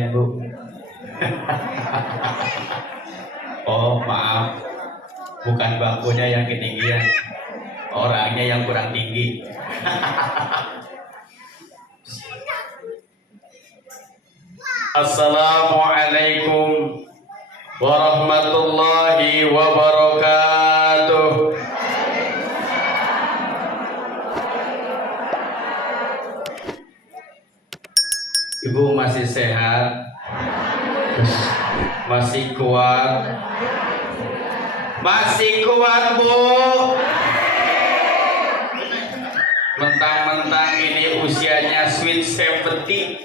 ketinggian, Bu. Oh, maaf. Bukan bangkunya yang ketinggian. Orangnya yang kurang tinggi. Assalamualaikum warahmatullahi wabarakatuh. Ibu masih sehat? Masih kuat? Masih kuat, Bu? Mentang-mentang ini usianya sweet 70.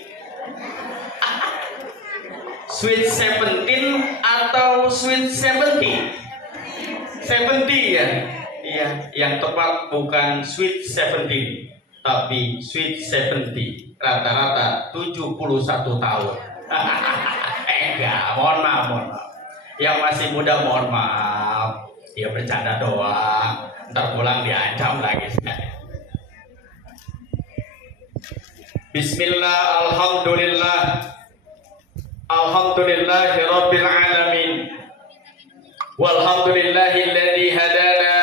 Sweet 17 atau sweet 70? 70 ya? Iya, yang tepat bukan sweet 17, tapi sweet 70. Rata-rata 71 tahun. Enggak, mohon maaf. Yang masih muda mohon maaf. Ya bercanda doang. Ntar pulang diancam lagi. Bismillah, alhamdulillah. Alhamdulillahirabbil alamin. Walhamdulillahilladzi hadana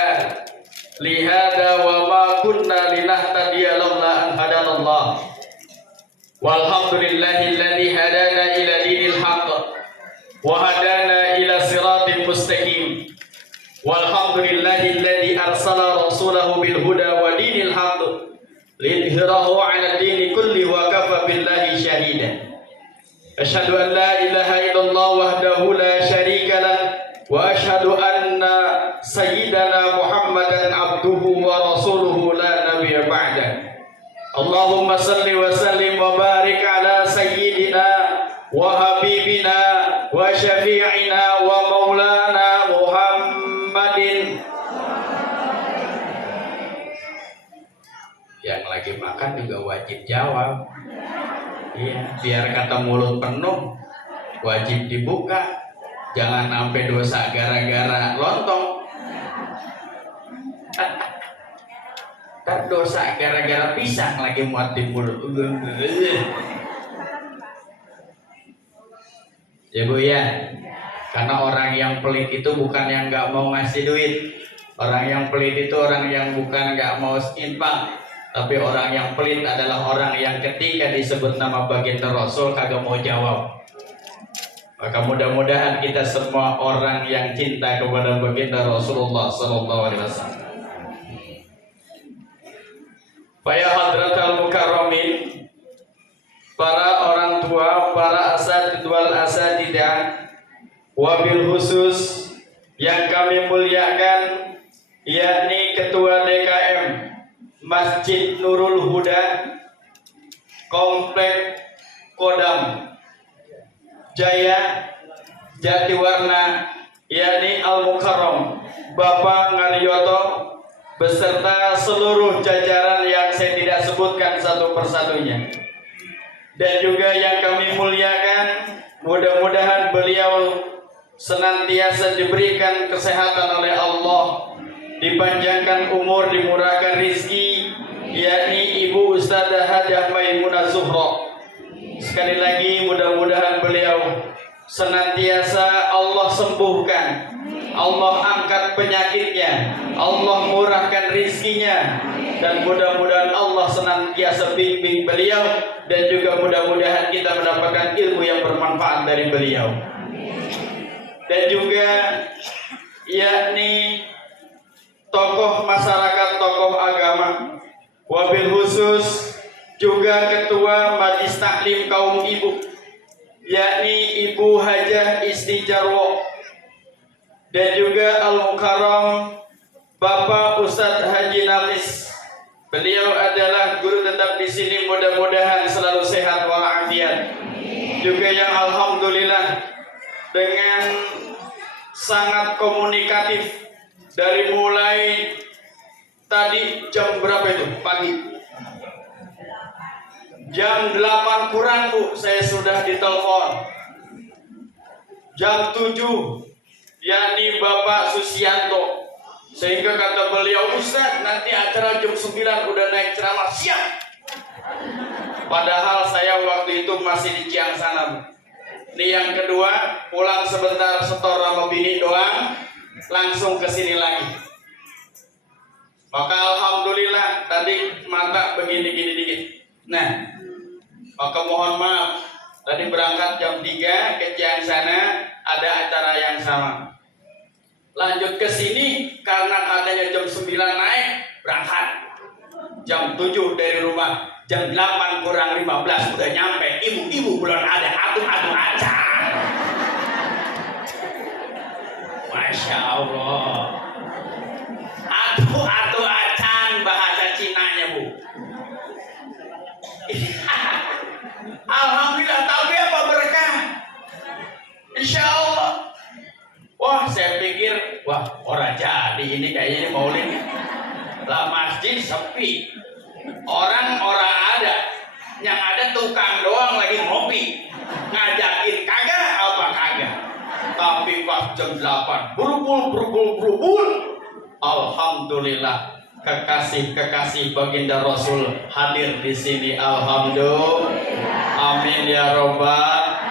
li hada wa ma kunna linahtadiya laula an hadanallah. Walhamdulillahilladzi hadana ila dinil haqq wa hadana ila siratil mustaqim. Walhamdulillahilladzi arsala rasulahu bil huda wa dinil haqq liyudhhirahu 'ala dini kulli wa kafa billahi shahida. Asyhadu an la ilaha illallah wahdahu la syarika lah wa asyhadu anna sayyidana Muhammadan abduhu wa rasuluhu la nabiyya ba'da. Allahumma salli wa sallim wa barik ala sayyidina wa habibina wa syafi'ina wa maulana Muhammadin. Yang lagi makan juga wajib jawab. Iya, biar kata mulut penuh, wajib dibuka. Jangan sampai dosa gara-gara lontong. Ntar dosa gara-gara pisang lagi muat di mulut. Ya Bu ya, karena orang yang pelit itu bukan yang nggak mau ngasih duit. Orang yang pelit itu orang yang bukan nggak mau infak. Tapi orang yang pelit adalah orang yang ketika disebut nama baginda Rasul kagak mau jawab. Maka mudah-mudahan kita semua orang yang cinta kepada baginda Rasulullah sallallahu alaihi wasallam. Faya hadratal mukarramin, para orang tua, para asatidz wal asatidah, wabil khusus yang kami muliakan, yakni Ketua DKM Masjid Nurul Huda, Komplek Kodam Jaya Jatiwarna, yakni Al Mukarram Bapak Ngaliyoto beserta seluruh jajaran yang saya tidak sebutkan satu persatunya, dan juga yang kami muliakan, mudah-mudahan beliau senantiasa diberikan kesehatan oleh Allah, dipanjangkan umur, dimurahkan rizki, yakni Ibu Ustadzah Hajah Maimunah Zuhro. Sekali lagi mudah-mudahan beliau senantiasa Allah sembuhkan, Allah angkat penyakitnya, Allah murahkan rizkinya, dan mudah-mudahan Allah senantiasa bimbing beliau, dan juga mudah-mudahan kita mendapatkan ilmu yang bermanfaat dari beliau. Dan juga yakni tokoh masyarakat, tokoh agama, wabil khusus juga Ketua Majelis Taklim Kaum Ibu, yakni Ibu Hajah Istijarwo, dan juga Al Mukarram Bapak Ustadz Haji Nafis. Beliau adalah guru tetap di sini, mudah-mudahan selalu sehat walafiat. Juga yang alhamdulillah dengan sangat komunikatif. Dari mulai tadi jam berapa itu? Pagi. Jam 8 kurang Bu, saya sudah ditelepon. Jam 7, yakni Bapak Susianto. Sehingga kata beliau, Ustaz, nanti acara jam 9 udah naik ceramah, siap. Padahal saya waktu itu masih di Ciang sana, Bu. Ini yang kedua, pulang sebentar setor sama bini doang, langsung ke sini lagi. Maka alhamdulillah tadi mata begini-gini dikit. Nah, maka mohon maaf, tadi berangkat jam 3 ke Ciang sana ada acara yang sama. Lanjut ke sini karena katanya jam 9 naik, berangkat. Jam 7 dari rumah, jam 8 kurang 15 udah nyampe. Ibu-ibu belum ada, atuh-atuh aja. Masya Allah. Atuh-atuh acan bahasa Cinanya, Bu. Alhamdulillah, tapi apa berkah? Insya Allah. Wah, saya pikir, wah orang jadi ini kayaknya ini maulid. Lah masjid sepi, orang ada, yang ada tukang doang lagi ngopi, ngajakin kagak apa kagak. Tapi pas jam 8 berubul, alhamdulillah kekasih baginda Rasul hadir di sini. Alhamdulillah, amin ya robbal.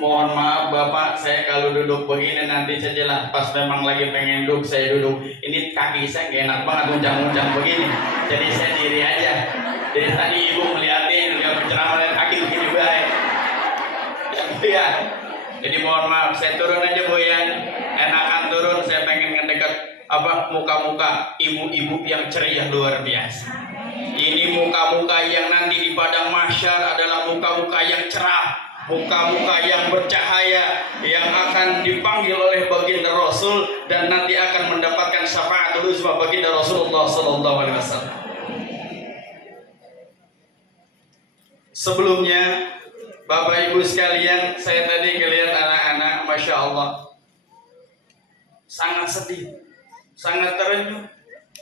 Mohon maaf Bapak, saya kalau duduk begini nanti sajalah pas memang lagi pengen duduk saya duduk. Ini kaki saya gak enak banget unjang-unjang begini. Jadi saya diri aja. Jadi tadi ibu melihatin dia berceramah kaki begini baik. Ya. Jadi mohon maaf saya turun aja Bu ya. Enakan turun, saya pengen ngedekat muka-muka ibu-ibu yang ceria luar biasa. Ini muka-muka yang nanti di padang mahsyar adalah muka-muka yang cerah. Muka-muka yang bercahaya yang akan dipanggil oleh baginda Rasul dan nanti akan mendapatkan syafaatul uzma baginda Rasulullah sallallahu alaihi wasallam. Sebelumnya Bapak Ibu sekalian, saya tadi ngelihat anak-anak, Masya Allah, sangat sedih, sangat terenyuh.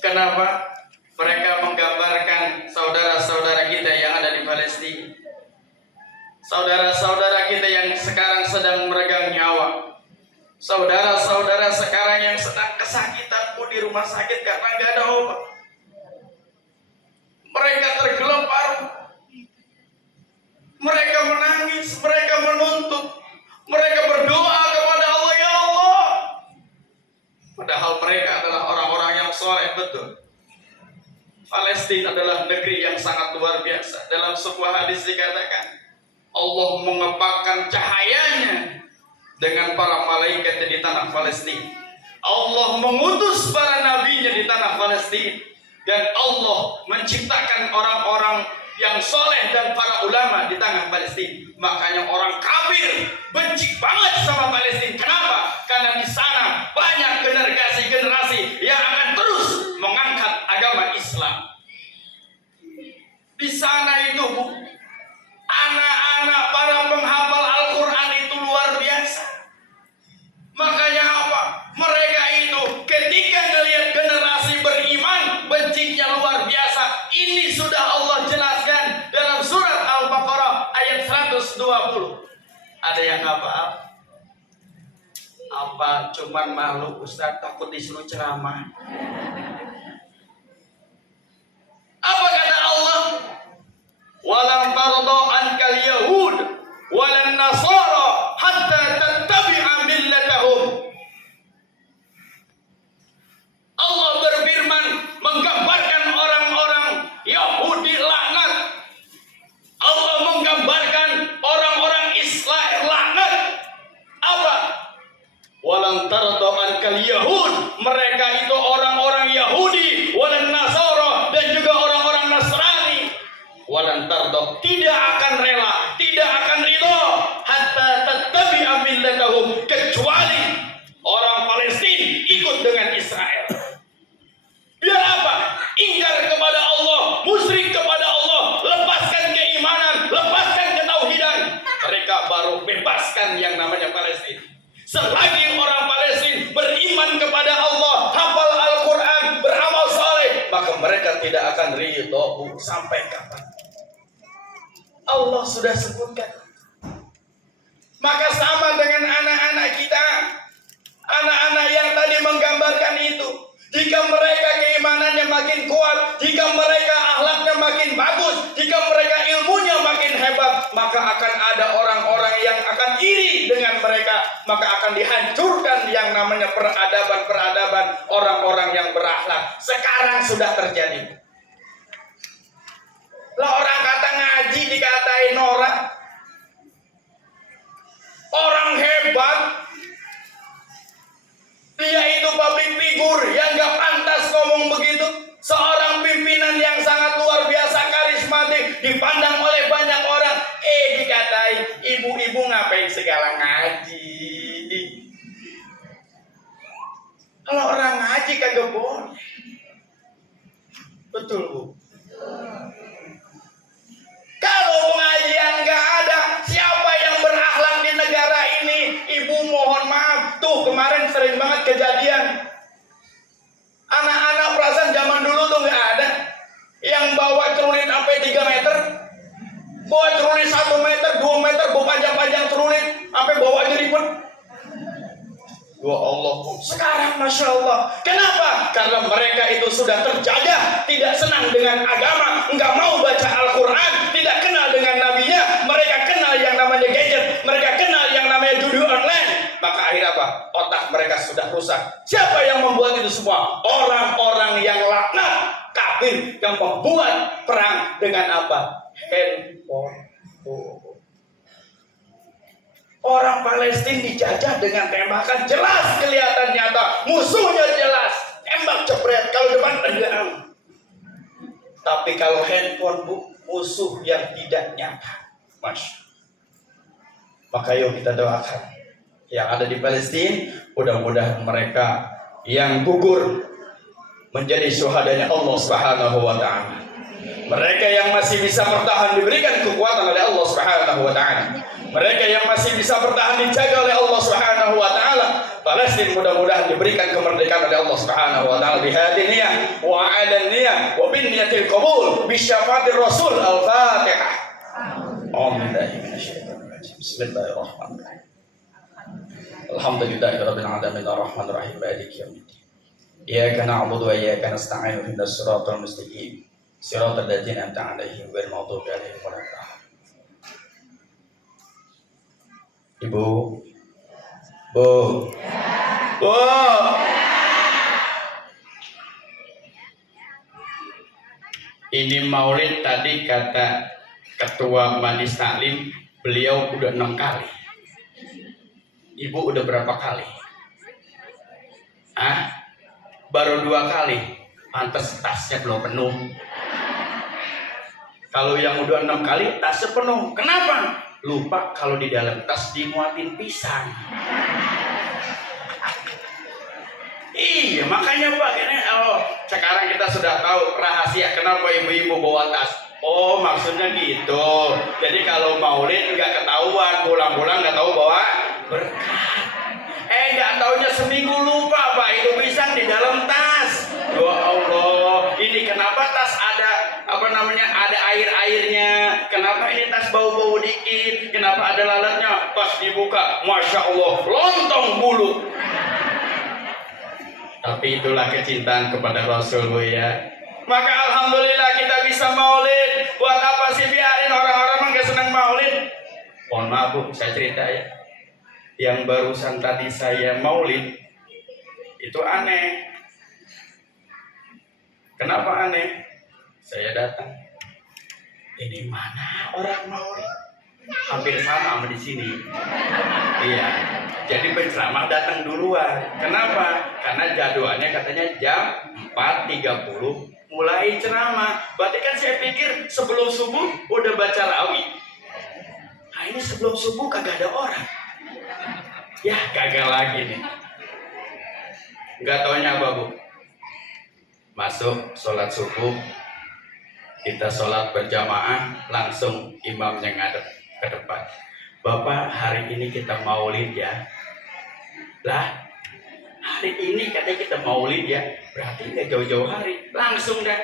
Kenapa? Mereka menggambarkan saudara-saudara kita yang ada di Palestina, saudara-saudara kita yang sekarang sedang meregang nyawa, saudara-saudara sekarang yang sedang kesakitan pun di rumah sakit karena nggak ada obat. Mereka tergelempar, mereka menangis, mereka menuntut, mereka berdoa kepada Allah, ya Allah. Padahal mereka adalah orang-orang yang soleh betul. Palestina adalah negeri yang sangat luar biasa. Dalam sebuah hadis dikatakan, Allah mengepakkan cahayanya dengan para malaikat di tanah Palestina. Allah mengutus para nabinya di tanah Palestina. Dan Allah menciptakan orang-orang yang soleh dan para ulama di tanah Palestina. Makanya orang kafir benci banget sama Palestina. Kenapa? Karena di sana banyak generasi yang akan terus mengangkat agama Islam. Di sana itu anak-anak para penghafal Al-Quran itu luar biasa. Makanya apa? Mereka itu ketika melihat generasi beriman, bencinya luar biasa. Ini sudah Allah jelaskan dalam surat Al-Baqarah ayat 120. Ada yang apa? Apa cuman malu Ustaz takut disuruh ceramah? Apa kata Allah? Walam tarda ankal yahud walan nasara hatta tattabi'a millatahum. Allah berfirman menggambarkan orang-orang Yahudi laknat. Allah menggambarkan orang-orang Israel laknat. Apa? Walam tarda ankal yahud, mereka itu orang-orang Yahudi, walan nasara, dan juga orang-orang Nasrani. Walan tarda, tidak akan rela, tidak akan ridho, hatta tattabi'a millatahum, kecuali orang Palestina ikut dengan Israel. Biar apa? Ingkar kepada Allah, musyrik kepada Allah, lepaskan keimanan, lepaskan ketauhidan. Mereka baru bebaskan yang namanya Palestina. Selagi orang Palestina beriman kepada Allah, hafal Al-Quran, beramal saleh, maka mereka tidak akan ridho sampai kapan. Allah sudah sebutkan. Maka sama dengan anak-anak kita, anak-anak yang tadi menggambarkan itu. Jika mereka keimanannya makin kuat, jika mereka akhlaknya makin bagus, jika mereka ilmunya makin hebat, maka akan ada orang-orang orang iri dengan mereka, maka akan dihancurkan yang namanya peradaban orang-orang yang berakhlak. Sekarang sudah terjadi. Lah orang kata ngaji dikatain orang hebat, dia itu public figure yang gak pantas ngomong begitu. Seorang pimpinan yang sangat luar biasa karismatik, dipandang oleh banyak orang, dikatain ibu-ibu ngapain segala ngaji. Kalau orang ngaji kagak boleh. Betul, Bu. Kalau pengajian nggak ada, siapa yang berakhlak di negara ini? Ibu mohon maaf, tuh kemarin sering banget kejadian. Anak-anak perasaan zaman dulu tuh nggak ada yang bawa celurit sampai 3 meter, bawa celurit 1 meter, 2 meter, bawa panjang-panjang celurit, sampai bawa jeriput. Ya Allah, sekarang Masya Allah. Kenapa? Karena mereka itu sudah terjajah, tidak senang dengan agama, nggak mau baca Al-Quran, tidak kenal dengan nabinya. Mereka kenal yang namanya gadget, mereka kenal yang namanya judi online. Maka akhirnya apa? Otak mereka sudah rusak. Siapa yang membuat itu semua? Orang-orang yang laknat, kafir, yang membuat perang dengan apa? Handphone. Orang Palestina dijajah dengan tembakan, jelas kelihatan nyata, musuhnya jelas, tembak jepret, kalau depan tendang. Tapi kalau handphone, Bu, musuh yang tidak nyata. Maka yuk kita doakan yang ada di Palestina, mudah-mudahan mereka yang gugur menjadi syuhadanya Allah Subhanahu wa taala. Mereka yang masih bisa bertahan diberikan kekuatan oleh Allah Subhanahu wa taala. Mereka yang masih bisa bertahan dijaga oleh Allah Subhanahu wa taala. Palestina mudah-mudahan diberikan kemerdekaan oleh Allah Subhanahu wa taala bi hadiniyah wa 'alaniyah wa bin niyatil qabul bi syafaatir Rasul al-Fatihah. Amin. Bismillahirrahmanirrahim. Alhamdulillahirabbil alamin arrahmanir rahim maliki yaumiddin. Iyyaka na'budu wa iyyaka nasta'in ihdinas siratal mustaqim. Siratal ladzina an'amta 'alaihim ghairil maghdubi 'alaihim waladdallin. Ibu, Bu, Bu. Ini maulid tadi kata Ketua Majelis Taklim, beliau udah 6 kali. Ibu udah berapa kali? Baru 2 kali. Pantes tasnya belum penuh. Kalau yang udah 6 kali tasnya penuh. Kenapa? Lupa kalau di dalam tas dimuatin pisang. Iya, makanya Pak, ini sekarang kita sudah tahu rahasia kenapa ibu-ibu bawa tas. Oh, maksudnya gitu. Jadi kalau maulid nggak ketahuan, pulang-pulang nggak tahu bawa berkat. Nggak taunya seminggu lupa Pak, itu pisang di dalam tas. Ya Allah, ini kenapa tas ada ada air-airnya, kenapa ini tas bau-bau dikit, kenapa ada lalatnya, pas dibuka Masya Allah lontong bulu. Tapi itulah kecintaan kepada Rasul, Bu, ya. Maka alhamdulillah kita bisa maulid. Buat apa sih biarin orang-orang nggak senang maulid? Mohon maaf Bu, saya cerita ya. Yang barusan tadi saya maulid itu aneh. Kenapa aneh? Saya datang, ini mana orang maulid? Hampir sama di sini. Iya. Jadi penceramah datang duluan. Kenapa? Karena jadwalnya katanya jam 4.30 mulai ceramah. Berarti kan saya pikir sebelum subuh udah baca rawih. Nah ini sebelum subuh kagak ada orang. Ya gagal lagi nih. Nggak taunya apa Bu? Masuk sholat subuh, kita sholat berjamaah, langsung imamnya ngadep ke depan. Bapak, hari ini kita maulid ya. Lah, hari ini katanya kita maulid ya, berarti nggak jauh-jauh hari. Langsung deh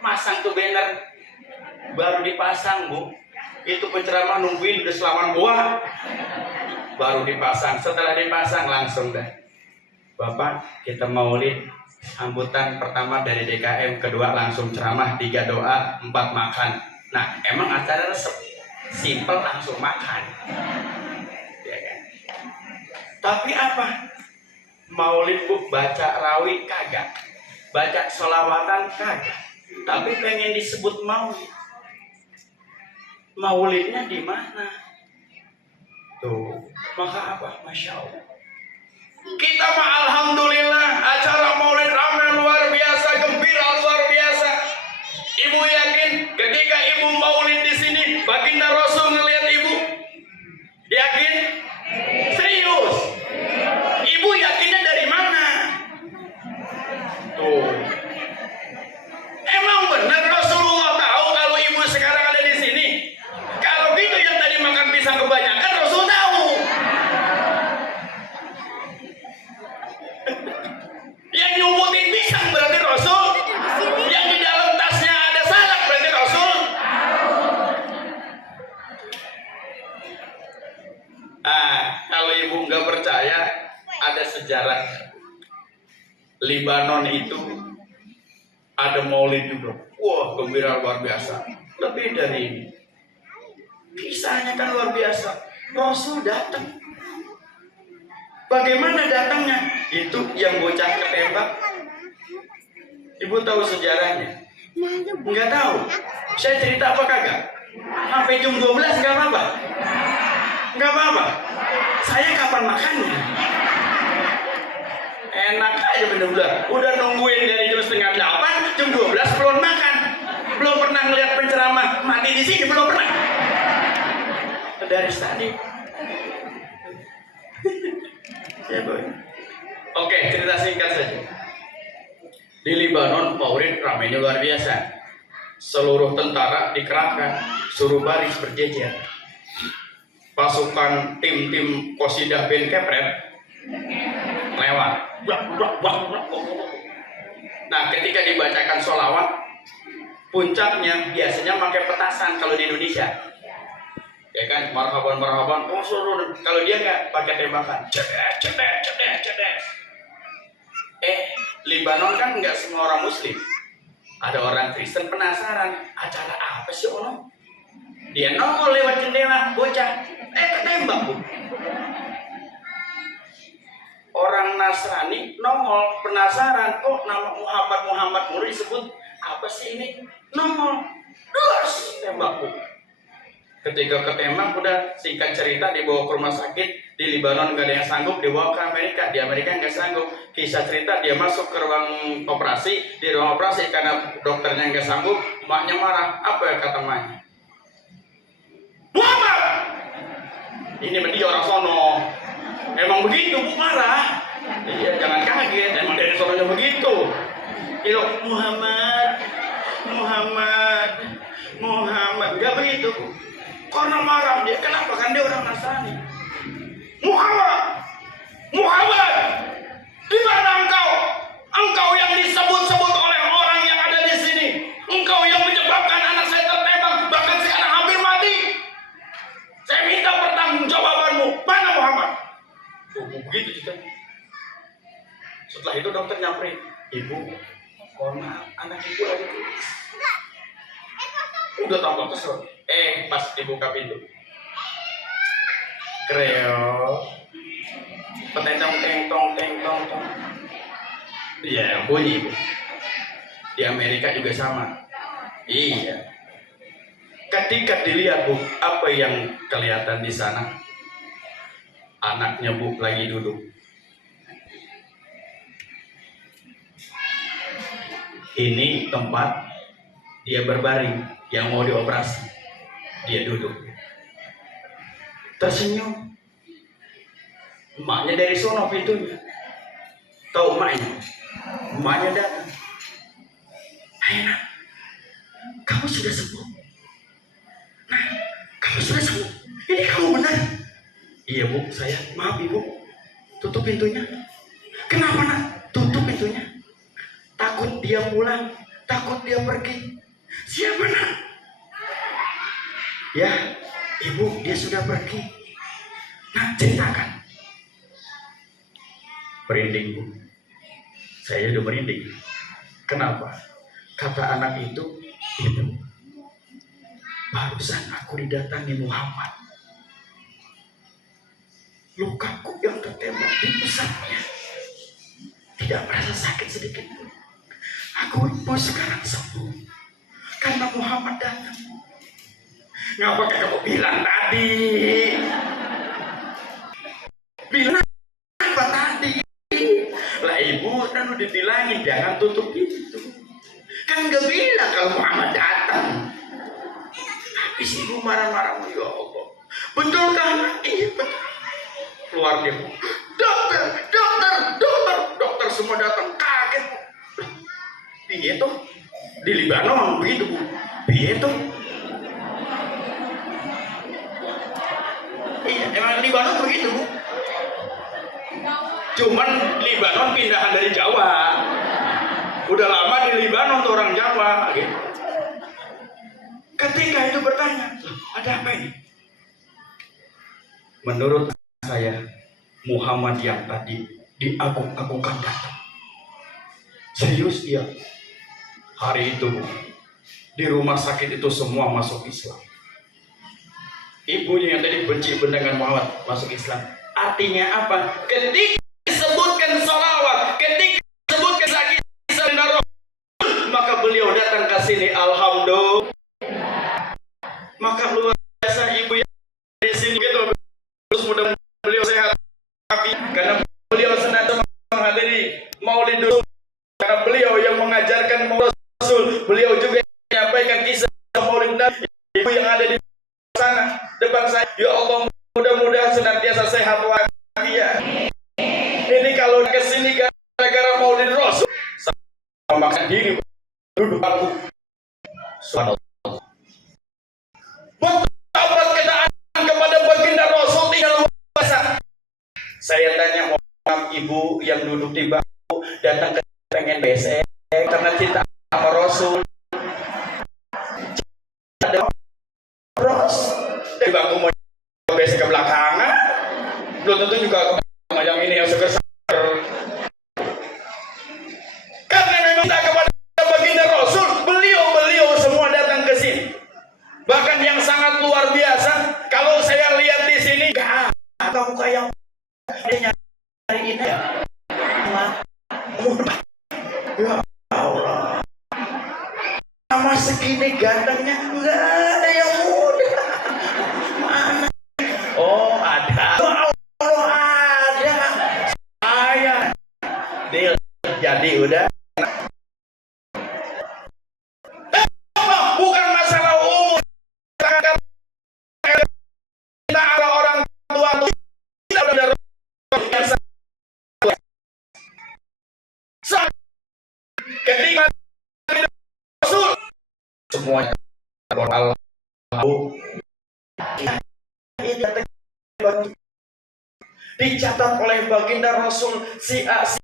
masang tuh banner, baru dipasang Bu. Itu penceramah nungguin udah selaman gua, baru dipasang. Setelah dipasang langsung deh, Bapak kita maulid. Sambutan pertama dari DKM, kedua langsung ceramah, 3 doa, 4 makan. Nah, emang acara resep simpel langsung makan. Tapi apa? Maulid bu, baca rawih kagak, baca sholawatan kagak, tapi pengen disebut maulid. Maulidnya di mana? Tuh, maka apa? Masya Allah. Kita mah alhamdulillah acara maulid ramai luar biasa, gembira luar biasa. Ibu yakin ketika ibu maulid di sini, baginda Rasul ngelihat ibu? Yakin? Serius? Ibu yakinnya dari mana? Tuh. Emang benar Rasulullah tahu kalau ibu sekarang ada di sini? Kalau gitu yang tadi makan pisang kebanyakan Rasul tahu. Yang nyumputin pisang berarti Rasul. Yang di dalam tasnya ada salak berarti Rasul. Kalau ibu nggak percaya, ada sejarah. Libanon itu ada maulid juga. Wah, gembira luar biasa. Lebih dari ini. Kisahnya kan luar biasa. Rasul datang. Bagaimana datangnya? Itu yang bocah ketembak. Ibu tahu sejarahnya? Enggak tahu. Saya cerita apa kagak? Sampai jam 12 enggak apa-apa. Enggak apa-apa. Saya kapan makannya? Enak aja bener-bener. Udah nungguin dari jam setengah 8, jam 12 belum makan. Belum pernah ngeliat penceramah mati di sini, belum pernah. Dari tadi. Ya, oke, cerita singkat saja. Di Libanon, maulid ramainya luar biasa. Seluruh tentara dikerahkan, suruh baris berjejer. Pasukan tim-tim Qasidah bin Kepret lewat. Nah, ketika dibacakan sholawat, puncaknya biasanya pakai petasan kalau di Indonesia. Ya kan, marhaban marhaban. Oh, suruh. Kalau dia nggak pakai tembakan. Cedes, cedes, cedes, cedes. Libanon kan nggak semua orang Muslim. Ada orang Kristen penasaran, acara apa sih ono? Dia nongol lewat jendela, bocah. Ketembak bu. Orang Nasrani nongol penasaran, kok nama Muhammad mulu disebut apa sih ini? Nongol, terus tembak bu. Ketika ketembak udah singkat cerita dibawa ke rumah sakit. Di Libanon nggak ada yang sanggup, dibawa ke Amerika. Di Amerika nggak sanggup. Kisah cerita dia masuk ke ruang operasi. Di ruang operasi karena dokternya nggak sanggup, maknya marah. Apa ya kata maknya? Muhammad! Ini dia orang sono. Emang begitu bu, marah. Iya, jangan kaget. Emang dari sononya begitu. Itu Muhammad. Nggak begitu. Karena marah dia. Kenapa? Kan dia orang Nasrani. Muhammad, di mana engkau? Engkau yang disebut-sebut oleh orang yang ada di sini. Engkau yang menyebabkan anak saya tertembak, bahkan sekarang hampir mati. Saya minta pertanggungjawabanmu. Mana Muhammad? Begitu juga. Setelah itu dokter nyamperin, ibu, mohon maaf, anak ibu lagi kritis. Udah tambah kesel. Pas dibuka pintu, kreo, petentong tong. Iya, bunyi bu. Di Amerika juga sama. Iya. Ketika dilihat bu, apa yang kelihatan di sana? Anaknya bu lagi duduk. Ini tempat dia berbaring, yang mau dioperasi. Dia duduk. Tersenyum. Emaknya dari sono pintunya. Tahu emaknya? Emaknya datang. Hai nak, kamu sudah sembuh. Nah, kamu sudah sembuh. Ini kamu benar. Iya bu, saya. Maaf ibu. Tutup pintunya. Kenapa nak? Tutup pintunya. Takut dia pulang. Takut dia pergi. Siapa nak? Ya, ibu, dia sudah pergi. Nah, ceritakan. Merinding bu. Saya udah merinding. Kenapa? Kata anak itu, ibu, barusan aku didatangi Muhammad. lukaku yang tertembak di pusatnya tidak merasa sakit sedikit pun. Aku ibu sekarang sembuh karena Muhammad datang. Ngapa kamu bilang tadi? Bilang apa tadi? Lah ibu kan udah bilangin jangan tutup pintu. Kan gak bilang kalau Muhammad datang. Tapi si ibu marah-marah, ya Allah. Betul kan? Iya betul. Keluar dia. Dokter semua datang kaget. Piye tuh? Di Libanon begitu Bu. Piye tuh? Iya, emang Libanon begitu Bu. Cuman Libanon pindahan dari Jawa. Udah lama di Libanon tuh orang Jawa gitu. Ketika itu bertanya, ada apa ini? Menurut saya, Muhammad yang tadi diagung-agungkan datang. Serius dia. Hari itu di rumah sakit itu semua masuk Islam. Ibunya yang tadi benci dengan Muhammad masuk Islam. Artinya apa? Ketika disebutkan salawat, ketika disebutkan lagi maka beliau datang ke sini. Alhamdulillah. Maka luar biasa ibu yang di sini gitu. Terus mudah-mudahan beliau sehat karena beliau senantiasa menghadiri Maulid Rasul, karena beliau yang mengajarkan Maulid Rasul, beliau juga menyampaikan kisah Maulid Nabi. Ibu yang ada di sana depan saya, ya Allah mudah-mudahan senantiasa sehat walafiat. Ini kalau kesini gara-gara Maulid Rasul, saya makan diri duduk aku. Subhanallah. Betapa kedaan kepada baginda Rasul tinggal luasa. Saya tanya, mohon ibu yang duduk di bangku datang ke pengen BSE karena cinta sama Rasul. Ada Ros di bangku mau BSE ke belakangan, belum tentu juga sama yang ini yang seger. Karena memang tak kepada baginda Rasul, beliau semua datang ke sini. Bahkan yang sangat luar biasa, kalau saya lihat di sini gak ada muka yang nyari ini ya. Ya Allah. Sama segini gantengnya enggak ada yang muda. Mana? Oh, ada. Allah ada. Saya deal. Jadi udah. Bukan masalah umur. Kita ada orang tua tuh kita udah ketika Rasul semuanya Allah dicatat oleh baginda Rasul si A si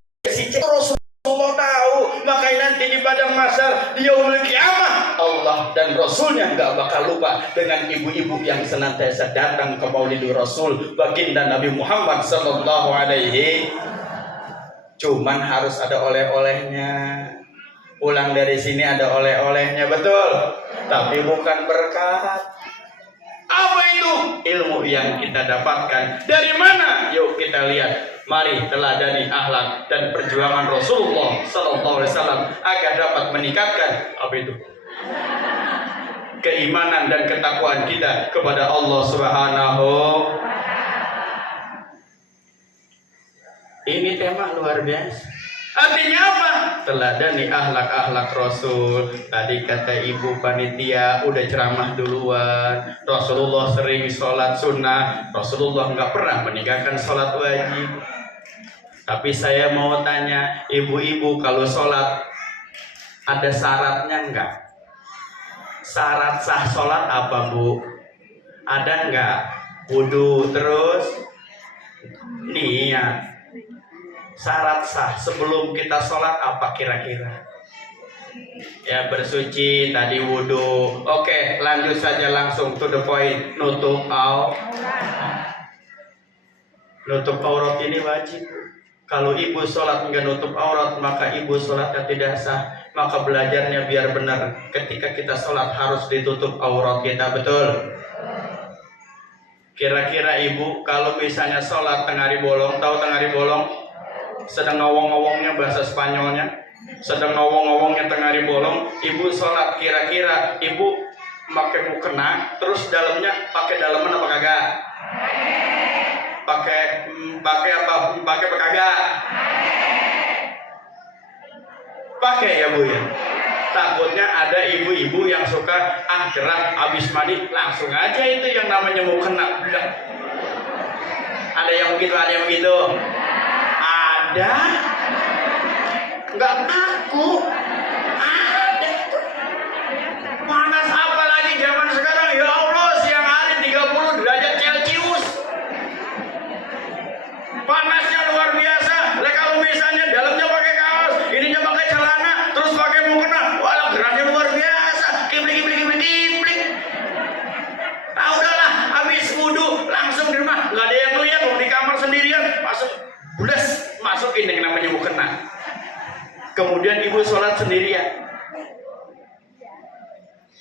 C. Rasulullah tahu, makanya nanti di padang mahsyar dia memiliki kiamah, Allah dan Rasulnya nggak bakal lupa dengan ibu-ibu yang senantiasa datang ke Maulidur Rasul baginda Nabi Muhammad sallallahu alaihi. Cuman harus ada oleh-olehnya. Pulang dari sini ada oleh-olehnya, betul. Tapi bukan berkat. Apa itu? Ilmu yang kita dapatkan. Dari mana? Yuk kita lihat. Mari teladani akhlak dan perjuangan Rasulullah sallallahu alaihi wasallam agar dapat meningkatkan apa itu? Keimanan dan ketakwaan kita kepada Allah Subhanahu. Ini tema luar biasa. Artinya apa? Teladani akhlak-akhlak Rasul. Tadi kata ibu panitia udah ceramah duluan. Rasulullah sering sholat sunnah. Rasulullah nggak pernah meninggalkan sholat wajib. Tapi saya mau tanya, ibu-ibu kalau sholat ada syaratnya nggak? Syarat sah sholat apa bu? Ada nggak? Wudu terus niat. Syarat sah sebelum kita sholat apa kira-kira? Ya bersuci, tadi wudu. Oke, lanjut saja langsung to the point. Nutup aurat ini wajib. Kalau ibu sholat nggak nutup aurat, maka ibu sholatnya tidak sah. Maka belajarnya biar benar. Ketika kita sholat harus ditutup aurat kita, betul? Kira-kira ibu kalau misalnya sholat tengah hari bolong, tahu tengah hari bolong? Sedang ngowong-ngowongnya bahasa Spanyolnya, sedang ngowong-ngowongnya tengah hari bolong, ibu sholat, kira-kira ibu pakai mukena, terus dalamnya pakai daleman apa kagak? Pakai apa? Pakai apa kagak? Pakai ya bu ya. Takutnya ada ibu-ibu yang suka gerak habis mandi langsung aja itu yang namanya mau kena. Ada yang begitu, ada yang begitu. Ada? Nggak ngaku. Ada. Panas apa lagi zaman sekarang? Ya Allah, siang hari 30 derajat Celcius. Panasnya luar biasa. Lah kalau misalnya dalamnya pakai kaos, ininya pakai celana, terus pakai mukena, walau geraknya luar biasa. Kiblik. Ah udahlah, habis wudhu langsung di rumah, nggak ada yang lihat, di kamar sendirian, masukin yang namanya mukena. Kemudian ibu sholat sendirian.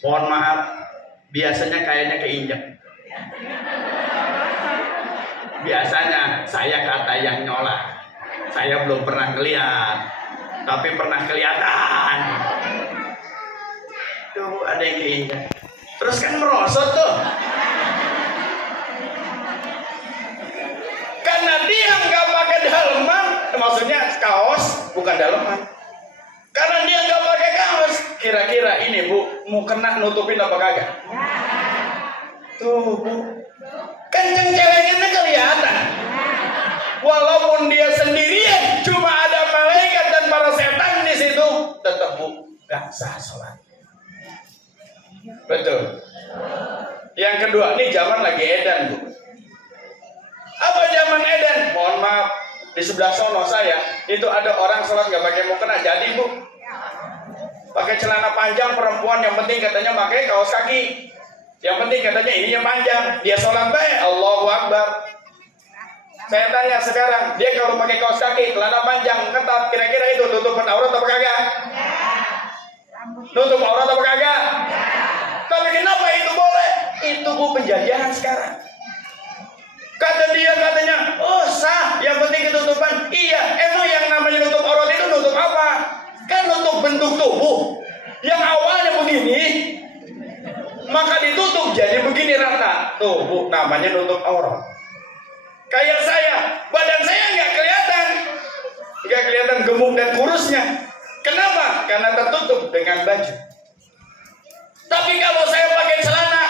Mohon maaf, biasanya kayaknya keinjak. Biasanya saya kata yang nyolak. Saya belum pernah ngeliat, tapi pernah kelihatan. Tuh ada yang keinjak. Terus kan merosot tuh. Karena dia nggak pakai daleman, maksudnya kaos bukan daleman. Karena dia nggak pakai kaos, kira-kira ini bu mau kena nutupin apa kagak? Tuh bu, kenceng celengannya kelihatan. Walaupun dia sendirian, cuma ada malaikat dan para setan di situ, tetap bu nggak sah sholat. Betul. Yang kedua, ini zaman lagi edan bu. Apa zaman edan? Mohon maaf, di sebelah sono saya itu ada orang sholat nggak pakai mukena, jadi bu pakai celana panjang perempuan, yang penting katanya pakai kaos kaki, yang penting katanya ininya panjang, dia sholat baik, Allahu Akbar. Saya tanya sekarang, dia kalau pakai kaos kaki, celana panjang, ketat, kira-kira itu tutup aurat apa kagak? Tutup aurat apa kagak? Tapi kenapa itu boleh? Itu bu penjajahan sekarang. Kata dia katanya, oh sah, yang penting ketutupan. Iya, emang yang namanya nutup aurat itu nutup apa? Kan nutup bentuk tubuh. Yang awalnya begini, maka ditutup jadi begini rata. Tuh bu, namanya nutup aurat. Kayak saya, badan saya nggak kelihatan gemuk dan kurusnya. Kenapa? Karena tertutup dengan baju. Tapi kalau saya pakai celana,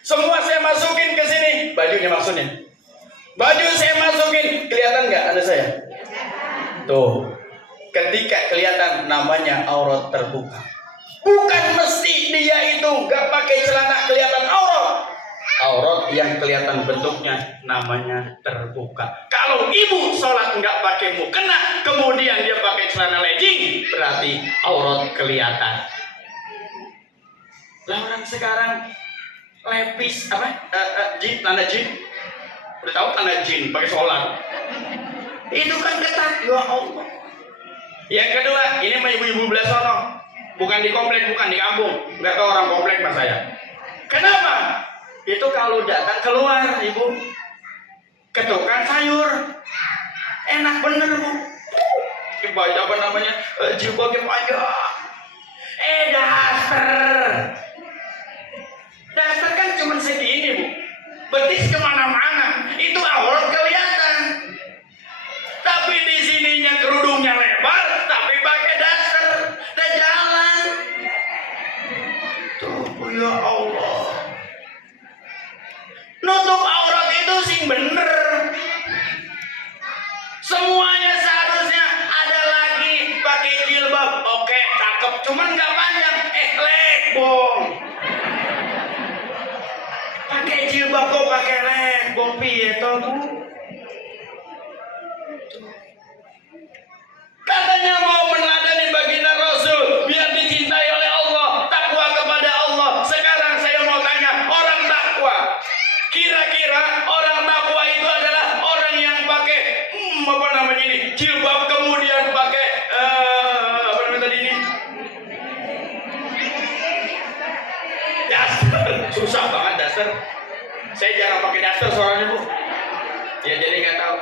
semua saya masukin ke sini, bajunya maksudnya. Baju saya masukin, kelihatan nggak ada saya? Tuh, ketika kelihatan namanya aurat terbuka. Bukan mesti dia itu nggak pakai celana kelihatan aurat. Aurat yang kelihatan bentuknya namanya terbuka. Kalau ibu sholat nggak pakai mukena, kemudian dia pakai celana legging, berarti aurat kelihatan. Lah orang sekarang lepis apa? Jin, tanda jin. Udah tahu tanda jin pakai sholat. Itu kan ketat, ya Allah. Yang kedua, ini mah ibu-ibu belah sono. Bukan di komplek, bukan di kampung. Nggak tahu orang komplek mas saya. Kenapa? Itu kalau datang keluar ibu ketukan sayur, enak bener bu. Baca apa namanya, jilbabnya panjang. Dasar kan cuma segini bu, betis kemana-mana, itu aurat kelihatan. Tapi di sininya kerudungnya lebar, tapi pakai dasar dan jalan. Tuh ya Allah. Nutup aurat itu sing bener. Semuanya seharusnya ada lagi pakai jilbab. Oke, cakep, cuman nggak panjang. Legbong. Pakai jilbab kok pakai legbong piye toh bu? Katanya mau meneladani baginda Rasul biar dicintai oleh Allah, takwa kepada Allah. Sekarang saya mau tanya, orang takwa, kira-kira orang takwa itu adalah orang yang pakai apa namanya ini, jilbab, kemudian pakai apa namanya tadi ini, dasar. Susah banget dasar. Saya jarang pakai dasar. daster suaranya Bu. Ya jadi nggak tahu.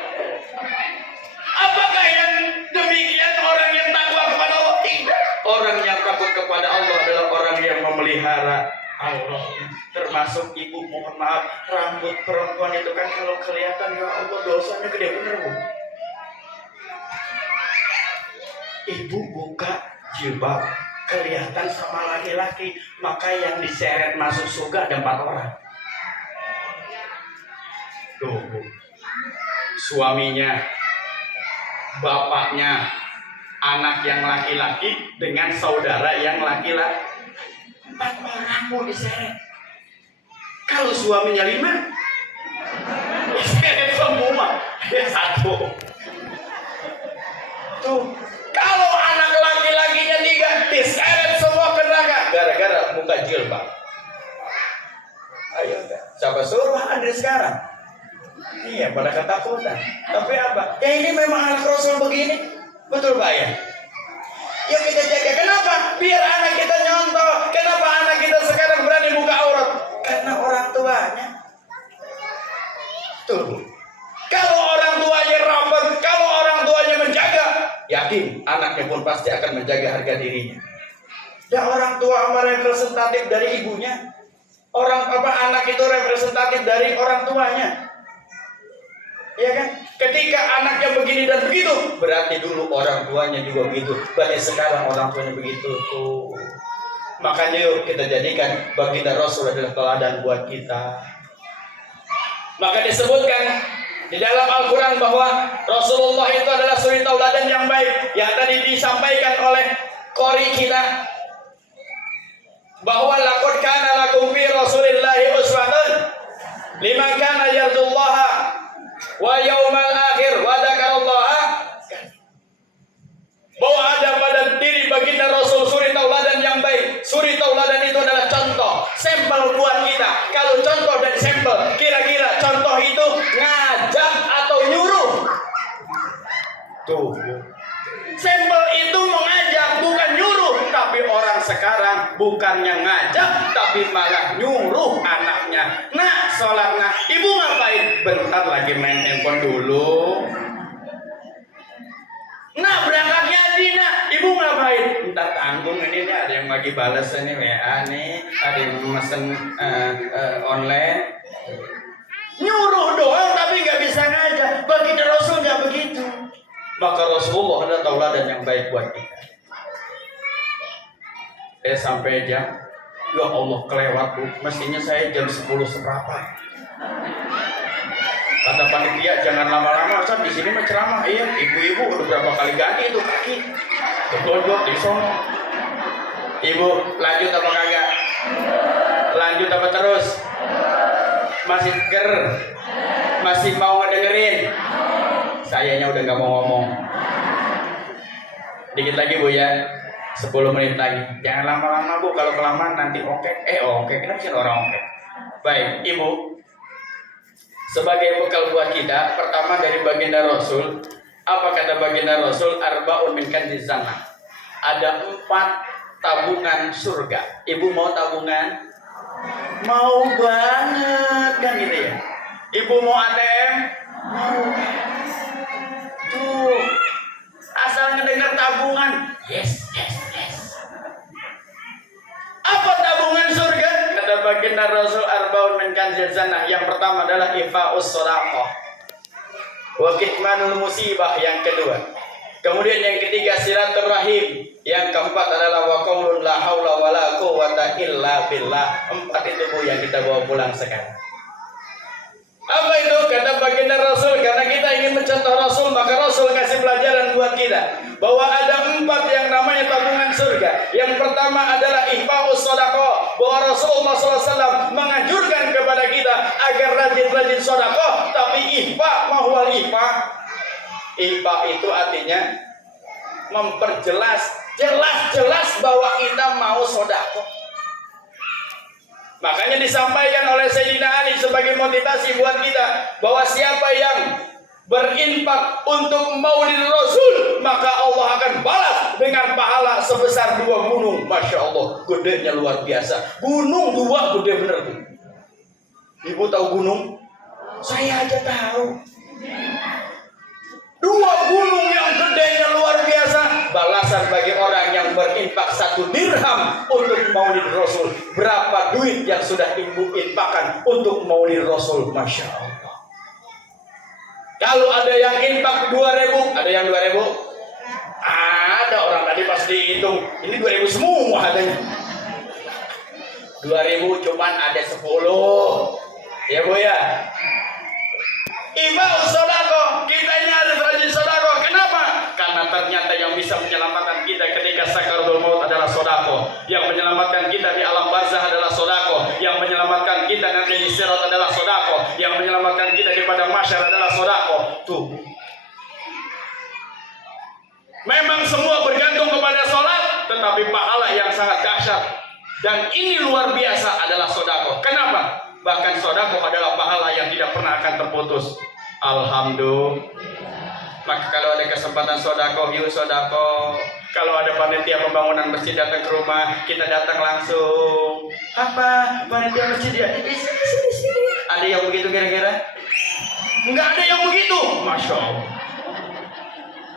Apakah yang demikian orang yang takwa kepada Allah? Tidak. Orang yang takut kepada Allah adalah orang yang memelihara Allah. Termasuk ibu, mohon maaf, rambut perempuan itu kan kalau kelihatan ya Allah dosanya gede bener Bu. Ibu buka jilbab kelihatan sama laki-laki, maka yang diseret masuk surga ada 4 orang. Tuh, suaminya, bapaknya, anak yang laki-laki dengan saudara yang laki-laki, 4 orang mau diseret. Kalau suaminya 5, diseret semua, dia 1. Tuh, kalau anak laki-lakinya 3, diseret semua ke neraka gara-gara buka jilbab. Ayo, siapa suruh hadir sekarang? Iya, pada ketakutan. Tapi apa? Ya ini memang anak Rasul begini. Betul Pak ya? Yuk kita jaga. Kenapa? Biar anak kita nyontoh. Kenapa anak kita sekarang berani buka aurat? Karena orang tuanya. Tuh. Kalau orang tuanya rapat, kalau orang tuanya menjaga, yakin anaknya pun pasti akan menjaga harga dirinya. Ya orang tua representatif dari ibunya. Anak itu representatif dari orang tuanya. Ya kan? Ketika anaknya begini dan begitu, berarti dulu orang tuanya juga begitu. Berarti sekarang orang tuanya begitu tuh. Makanya yuk kita jadikan baginda Rasul adalah teladan buat kita. Maka disebutkan di dalam Al-Quran bahwa Rasulullah itu adalah suri tauladan yang baik. Yang tadi disampaikan oleh qori kita bahwa laqad kana lakum fi Rasulillahi uswatun liman kana yarjullaha wa yaumal akhir wa dzakarallaha, bahwa ada pada diri baginda Rasul suri tauladan yang baik. Suri tauladan itu adalah contoh, sampel buat kita. Kalau contoh dan sampel, kira-kira contoh itu ngajak atau nyuruh? Tuh, sampel itu mengajak bukan nyuruh. Tapi orang sekarang bukannya ngajak tapi malah nyuruh anaknya. Nah, sholat, nah, ibu ngapain? Bentar lagi main handphone dulu. Nah, berangkat ngaji, nah, ibu ngapain? Entar tanggung ini nih, ada yang lagi balas ini WA nih, ada yang mesen online. Nyuruh doang tapi nggak bisa ngajak. Baginda Rasul nggak begitu. Maka Rasulullah adalah tauladan yang baik buat kita. Sampai jam, ya Allah kelewat Bu. Mestinya saya jam 10 seperempat. Kata panitia jangan lama-lama, Ustaz di sini mah ceramah. Iya, ibu-ibu udah berapa kali ganti itu kaki. Ketonjok di sono. Ibu lanjut apa kagak? Lanjut apa terus? Masih ger? Masih mau ngedengerin? Sayanya udah nggak mau ngomong. Dikit lagi Bu ya. 10 menit lagi. Jangan lama-lama Bu, kalau kelamaan nanti oke. Kenapa sih orang oke? Baik, Ibu. Sebagai bekal buat kita, pertama dari baginda Rasul, apa kata baginda Rasul? Arba'un min kanziz jannah. Ada 4 tabungan surga. Ibu mau tabungan? Mau banget kan gitu ya. Ibu mau ATM? Mau. Tuh. Asal ngedengar tabungan, yes. Apa tabungan surga? Kata baginda Rasul arba'un min kanzil jannah. Yang pertama adalah ifa'us shadaqah wa kitmanul musibah, yang kedua. Kemudian yang ketiga silaturahim. Yang keempat adalah wa qaulun la haula wala quwwata illa billah. 4 itu Bu yang kita bawa pulang sekarang. Apa itu? Kata baginda Rasul, karena kita ingin mencontoh Rasul, maka Rasul kasih pelajaran buat kita bahwa ada 4 yang namanya tabungan surga. Yang pertama adalah ifa'us shadaqah, bahwa Rasulullah SAW menganjurkan kepada kita agar rajin-rajin sedekah. Tapi ifa, mahwal ifa. Ifa itu artinya memperjelas, jelas-jelas bahwa kita mau sedekah. Makanya disampaikan oleh Sayyidina Ali sebagai motivasi buat kita bahwa siapa yang berinfak untuk maulid Rasul, maka Allah akan balas dengan pahala sebesar 2 gunung. Masya Allah, gedenya luar biasa. Gunung 2 gede bener Bu. Ibu tahu gunung? Saya aja tahu. 2 gunung yang gedenya luar biasa. Balasan bagi orang yang berinfak 1 dirham untuk maulid Rasul. Berapa duit yang sudah ibu infakkan untuk maulid Rasul? Masya Allah. Kalau ada yang infak 2.000, ada yang 2.000? Ada orang tadi pas dihitung, ini 2.000 semua adanya. 2.000 cuman ada 10. Ya Bu ya. Ibau sodako, kita ini harus rajin sodako. Kenapa? Karena ternyata yang bisa menyelamatkan kita ketika sakaratul maut adalah sodako. Yang menyelamatkan kita di alam barzah adalah sodako. Yang menyelamatkan kita nanti di sirat adalah sodako. Yang menyelamatkan kita di padang mahsyar adalah sodako. Tuh. Memang semua bergantung kepada sholat, tetapi pahala yang sangat dahsyat. Dan ini luar biasa adalah sodako. Kenapa? Bahkan sodako adalah pahala yang tidak pernah akan terputus. Alhamdulillah. Maka kalau ada kesempatan sodako, yuk sodako. Kalau ada panitia pembangunan masjid datang ke rumah, kita datang langsung. Apa? Panitia masjid ya? Sini. Ada yang begitu kira-kira? Enggak ada yang begitu. Masya Allah.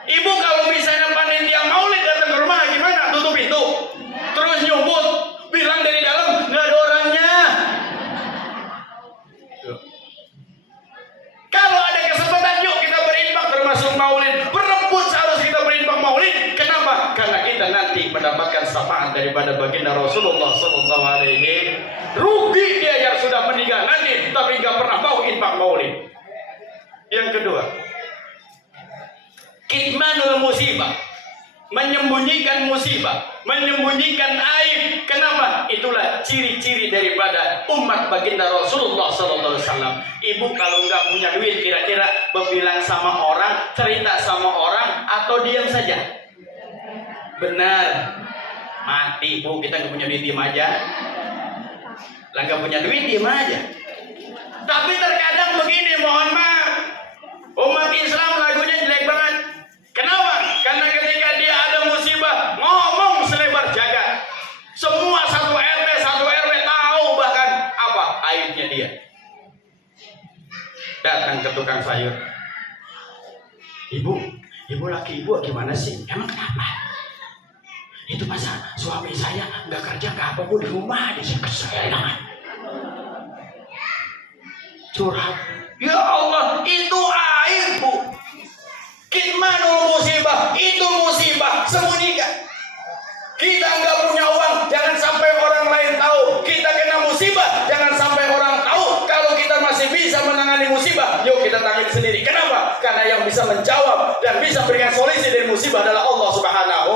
Ibu kalau misalnya panitia maulid datang ke rumah, gimana? Tutup pintu. Terus nyumput. Bilang dari dalam, nggak ada orangnya. Kalau ada kesempatan, yuk kita berinfak termasuk maulid. Berebut harus kita berinfak maulid. Kenapa? Karena kita nanti mendapatkan syafaat daripada baginda Rasulullah SAW. Rugi dia yang sudah meninggal nanti, tapi nggak pernah mau infak maulid. Yang kedua, kitmanul musibah, menyembunyikan musibah, menyembunyikan aib. Kenapa? Itulah ciri-ciri daripada umat baginda Rasulullah SAW. Ibu kalau nggak punya duit, kira-kira berbilang sama orang, cerita sama orang, atau diam saja? Benar, mati Bu. Kita nggak punya duit, diam aja. Lah nggak punya duit, diam aja. Tapi terkadang begini, mohon maaf, umat Islam lagunya jelek banget. Kenapa? Karena ketika dia ada musibah, ngomong selebar jagat. Semua satu RW tahu bahkan apa aibnya dia. Datang ke tukang sayur. Ibu laki ibu gimana sih? Emang kenapa? Itu masa suami saya nggak kerja nggak apa Bu, di rumah aja saya kesayangan. Curhat. Ya Allah, itu aib Bu. Kitmanul musibah, itu musibah, sembunyikan. Kita nggak punya uang, jangan sampai orang lain tahu. Kita kena musibah, jangan sampai orang tahu. Kalau kita masih bisa menangani musibah, yuk kita tangani sendiri. Kenapa? Karena yang bisa menjawab dan bisa berikan solusi dari musibah adalah Allah Subhanahu.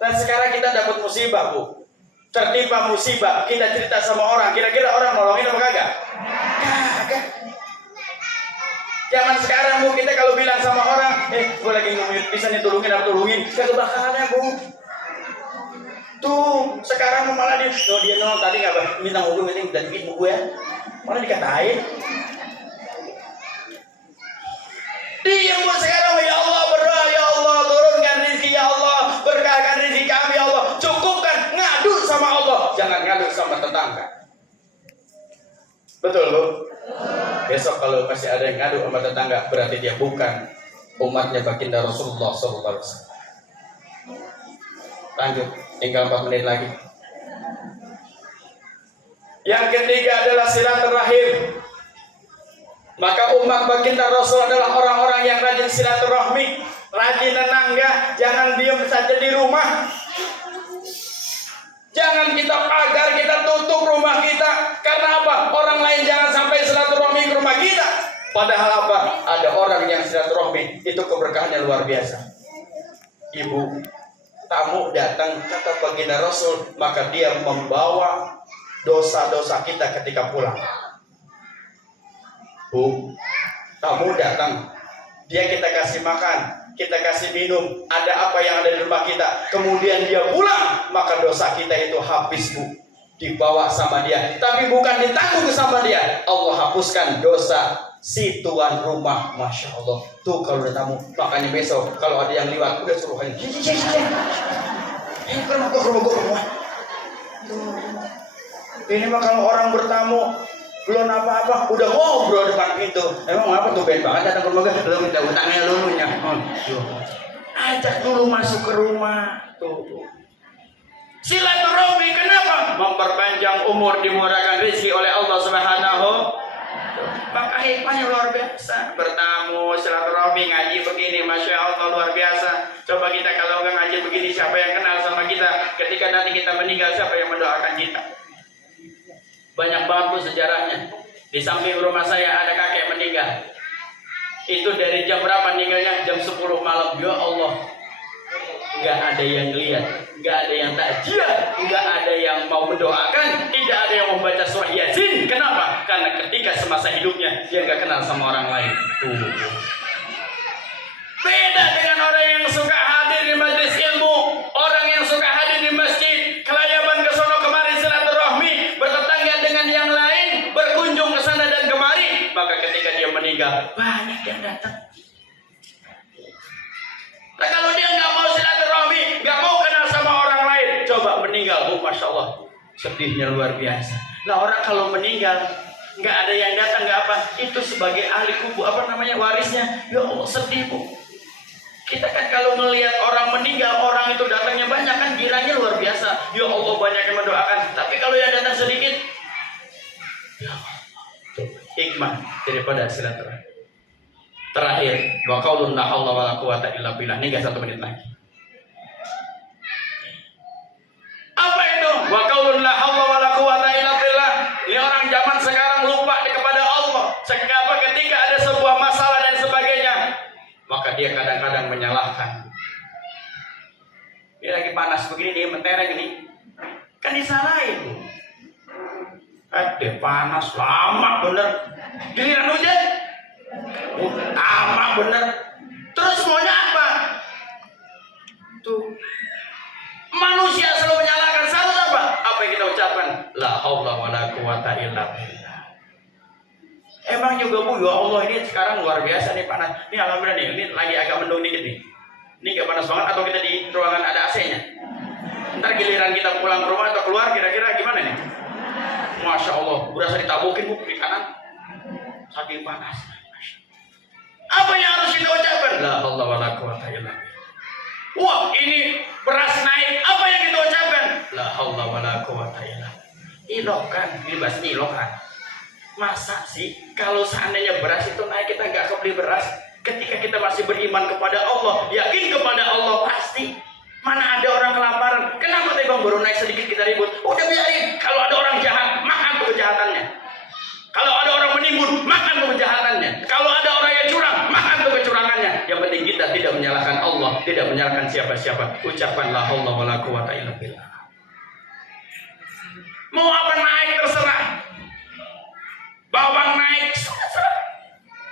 Dan sekarang kita dapat musibah Bu, tertimpa musibah, kita cerita sama orang, kira-kira orang nolongin apa kagak? Kagak. Zaman sekarang Bu, kita kalau bilang sama orang, gue lagi bisa nih tolongin, kagak bakalannya Bu. Tuh, sekarang malah dia tadi nggak minta hukum ini udah dikit buku ya, malah dikatain. Dia Bu sekarang, ya Allah berdoa, ya Allah turunkan rezeki, ya Allah berkahkan rezeki kami, ya Allah cukupkan, ngadu sama Allah, jangan ngadu sama tetangga. Betul Bu? Besok kalau masih ada yang ngadu sama tetangga, berarti dia bukan umatnya baginda Rasulullah SAW. Lanjut, tinggal 4 menit lagi. Yang ketiga adalah silaturahim. Maka umat baginda Rasul adalah orang-orang yang rajin silaturahmi, rajin nenangga, jangan diam saja di rumah. Jangan kita pagar, kita tutup rumah kita. Karena apa? Orang lain jangan sampai silaturahmi ke rumah kita. Padahal apa? Ada orang yang silaturahmi, itu keberkahannya luar biasa. Ibu, tamu datang kata baginda Rasul, maka dia membawa dosa-dosa kita ketika pulang. Bu, tamu datang, dia kita kasih makan, kita kasih minum, ada apa yang ada di rumah kita, kemudian dia pulang, maka dosa kita itu habis Bu, dibawa sama dia, tapi bukan ditanggung sama dia. Allah hapuskan dosa si tuan rumah. Masya Allah. Tuh kalau ada tamu, makanya besok kalau ada yang lewat udah suruh aja, ke rumah gua. Ini mah kalau orang bertamu belum apa-apa udah ngobrol depan pintu. Emang apa tuh ben banget datang ke rumah gue, lu minta utangnya lu nya. Ajak dulu masuk ke rumah tuh. Silaturahmi kenapa? Memperpanjang umur, dimurahkan rezeki oleh Allah Subhanahu. Maka hikmahnya luar biasa. Bertamu, silaturahmi, ngaji begini, masya Allah luar biasa. Coba kita kalau nggak ngaji begini, siapa yang kenal sama kita? Ketika nanti kita meninggal, siapa yang mendoakan kita? Banyak banget tuh sejarahnya. Di samping rumah saya ada kakek meninggal. Itu dari jam berapa meninggalnya? Jam 10 malam. Ya Allah, nggak ada yang lihat, nggak ada yang takjiah, nggak ada yang mau mendoakan, tidak ada yang membaca surah Yasin. Kenapa? Karena ketika semasa hidupnya dia nggak kenal sama orang lain. Beda dengan orang yang suka hadir di majelis ilmu, orang yang suka hadir di masjid, kelayaban ke sono kemari silaturahmi, bertetangga dengan yang lain, berkunjung ke sana dan kemari. Maka ketika dia meninggal, banyak yang datang. Nah kalau dia nggak mau silaturahmi, nggak mau kenal sama orang lain, coba meninggal, masya Allah, sedihnya luar biasa. Nah orang kalau meninggal, nggak ada yang datang, nggak apa, itu sebagai ahli kubur, apa namanya, warisnya, ya Allah sedih bu. Kita kan kalau melihat orang meninggal, orang itu datangnya banyak kan, giranya luar biasa, ya Allah banyak yang mendoakan. Tapi kalau yang datang sedikit, ya Allah, hikmah daripada silaturahmi. Terakhir, wa qaulun la haula wala quwata illa billah. Ini 1 menit lagi. Apa itu? Wa qaulun la haula wala quwata illa billah. Ini orang zaman sekarang lupa kepada Allah. Sehingga ketika ada sebuah masalah dan sebagainya, maka dia kadang-kadang menyalahkan. Dia lagi panas begini, dia mentereng ini, kan disalahin. Dia panas lama bener. Giliran hujan, lama bener. Terus maunya apa? Tuh, manusia selalu menyalahkan. Selalu apa? Apa yang kita ucapkan? La haula wala quwata illa billah. Emang juga bu, ya Allah ini sekarang luar biasa nih panas. Ini alhamdulillah nih, ini lagi agak mendung dikit nih. Ini gak panas banget atau kita di ruangan ada AC-nya? Ntar giliran kita pulang ke rumah atau keluar kira-kira gimana nih? Masya Allah, berasa ditabukin bu di kanan. Saking panas. Apa yang harus kita ucapkan? La haula wala quwata illa billah. Wah, ini beras naik. Apa yang kita ucapkan? La haula wala quwata illa billah. Ilokan, ini bahasa ilokan. Masa sih kalau seandainya beras itu naik kita nggak kebeli beras? Ketika kita masih beriman kepada Allah, yakin kepada Allah, pasti. Mana ada orang kelaparan? Kenapa tadi bang baru naik sedikit kita ribut? Udah biarin. Kalau ada orang jahat, makan tuh kejahatannya. Kalau ada orang menimbun, makan tuh kejahatannya. Kalau ada orang yang curang, makan tuh kecurangannya. Yang penting kita tidak menyalahkan Allah, tidak menyalahkan siapa-siapa. Ucapan la haula wala quwata illa billah. Mau apa naik terserah. Bawang naik,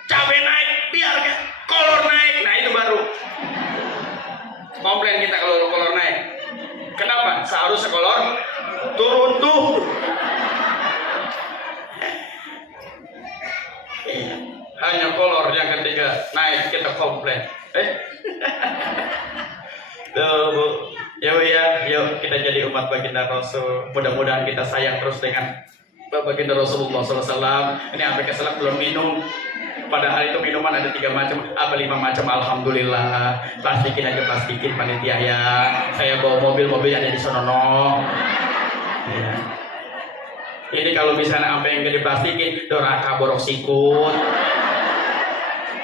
cabai naik, biarkan. Kolor naik, nah itu baru komplain kita kalau kolor naik. Kenapa? Seharusnya kolor turun tuh. Hanya kolor yang ketika naik kita komplain. Tuh, yuk kita jadi umat baginda Rasul. Mudah-mudahan kita sayang terus dengan baginda Rasulullah SAW. Ini sampai keselak belum minum. Padahal itu minuman ada 3 macam, apa 5 macam. Alhamdulillah. Plastikin aja, plastikin panitia ya. Saya bawa mobil ada di sono. Ya. Ini kalau misalnya apa yang gak diplastikin, doraka borok sikut.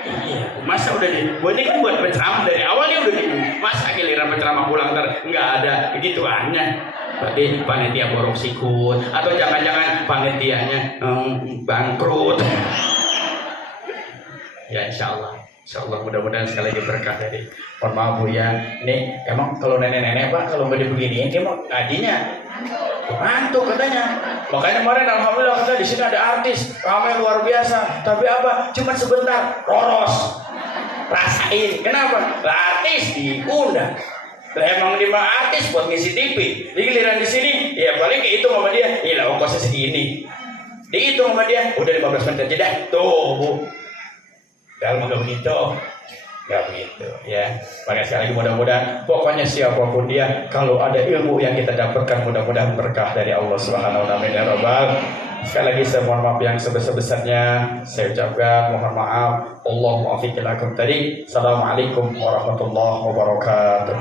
Iya, masa udah nih, buat ini kan buat penceramah dari awalnya udah gitu. Masa giliran penceramah pulang nggak ada begituannya. Berarti panitia borok sikut, atau jangan-jangan panitianya bangkrut. Ya insya Allah mudah-mudahan sekali lagi berkah dari. Mohon maaf bu ya, ini emang kalau nenek-nenek pak kalau nggak dibeginiin dia mau gajinya ngantuk katanya. Makanya kemarin alhamdulillah kata di sini ada artis ramai luar biasa. Tapi apa? Cuma sebentar, roros. Rasain. Kenapa? Artis diundang. Emang dia artis buat ngisi TV. Di giliran di sini, ya paling kayak itu sama dia. Iya lah ongkosnya segini. Dihitung sama dia, udah 15 menit jeda. Tuh bu. Dalam agak begitu. Gak begitu ya. Maka sekali lagi mudah-mudahan pokoknya siapapun dia, kalau ada ilmu yang kita dapatkan mudah-mudahan berkah dari Allah Subhanahu wa taala. Sekali lagi saya mohon maaf yang sebesar-besarnya saya ucapkan, mohon maaf. Allahumma afiq lakum tadi. Assalamualaikum warahmatullahi wabarakatuh.